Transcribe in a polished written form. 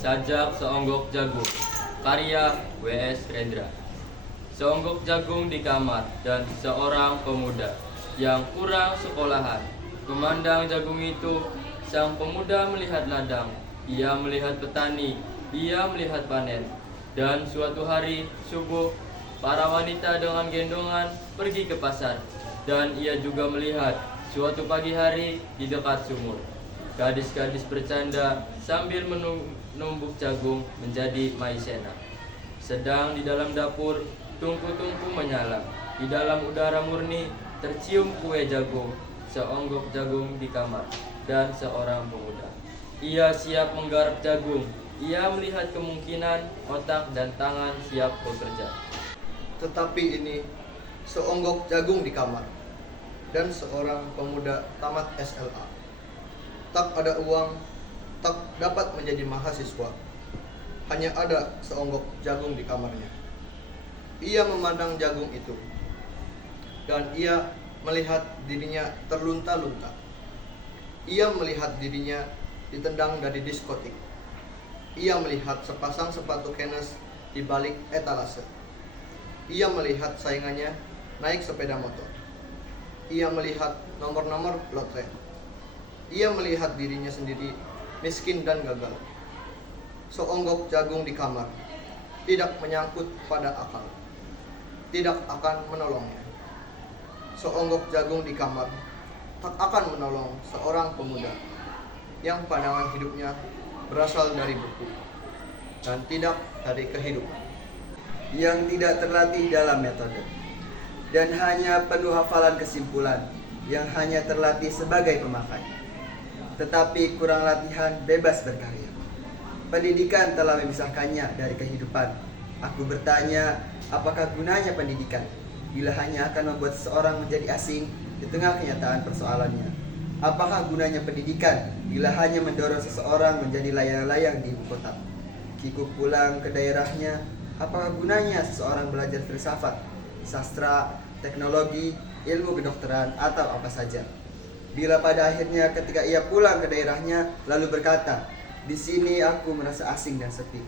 Sajak Seonggok Jagung, karya W.S. Rendra. Seonggok jagung di kamar dan seorang pemuda yang kurang sekolahan memandang jagung itu. Sang pemuda melihat ladang, ia melihat petani, ia melihat panen. Dan suatu hari subuh, para wanita dengan gendongan pergi ke pasar. Dan ia juga melihat suatu pagi hari di dekat sumur, gadis-gadis bercanda sambil menumbuk jagung menjadi maizena. Sedang di dalam dapur, tungku-tungku menyala. Di dalam udara murni tercium kue jagung, seonggok jagung di kamar, dan seorang pemuda. Ia siap menggarap jagung. Ia melihat kemungkinan otak dan tangan siap bekerja. Tetapi ini seonggok jagung di kamar dan seorang pemuda tamat SLA. Tak ada uang, tak dapat menjadi mahasiswa. Hanya ada seonggok jagung di kamarnya. Ia memandang jagung itu, dan ia melihat dirinya terlunta-lunta. Ia melihat dirinya ditendang dari diskotik. Ia melihat sepasang sepatu Kenes di balik etalase. Ia melihat saingannya naik sepeda motor. Ia melihat nomor-nomor lotre. Ia melihat dirinya sendiri miskin dan gagal. Seonggok jagung di kamar tidak menyangkut pada akal, tidak akan menolongnya. Seonggok jagung di kamar tak akan menolong seorang pemuda yang pandangan hidupnya berasal dari buku dan tidak dari kehidupan, yang tidak terlatih dalam metode, dan hanya penuh hafalan kesimpulan, yang hanya terlatih sebagai pemakai, tetapi kurang latihan bebas berkarya. Pendidikan telah memisahkannya dari kehidupan. Aku bertanya, apakah gunanya pendidikan bila hanya akan membuat seseorang menjadi asing di tengah kenyataan persoalannya? Apakah gunanya pendidikan bila hanya mendorong seseorang menjadi layang-layang di ibu kota? Kikuk pulang ke daerahnya. Apakah gunanya seseorang belajar filsafat, sastra, teknologi, ilmu kedokteran, atau apa saja, bila pada akhirnya ketika ia pulang ke daerahnya lalu berkata, "Di sini aku merasa asing dan sepi"?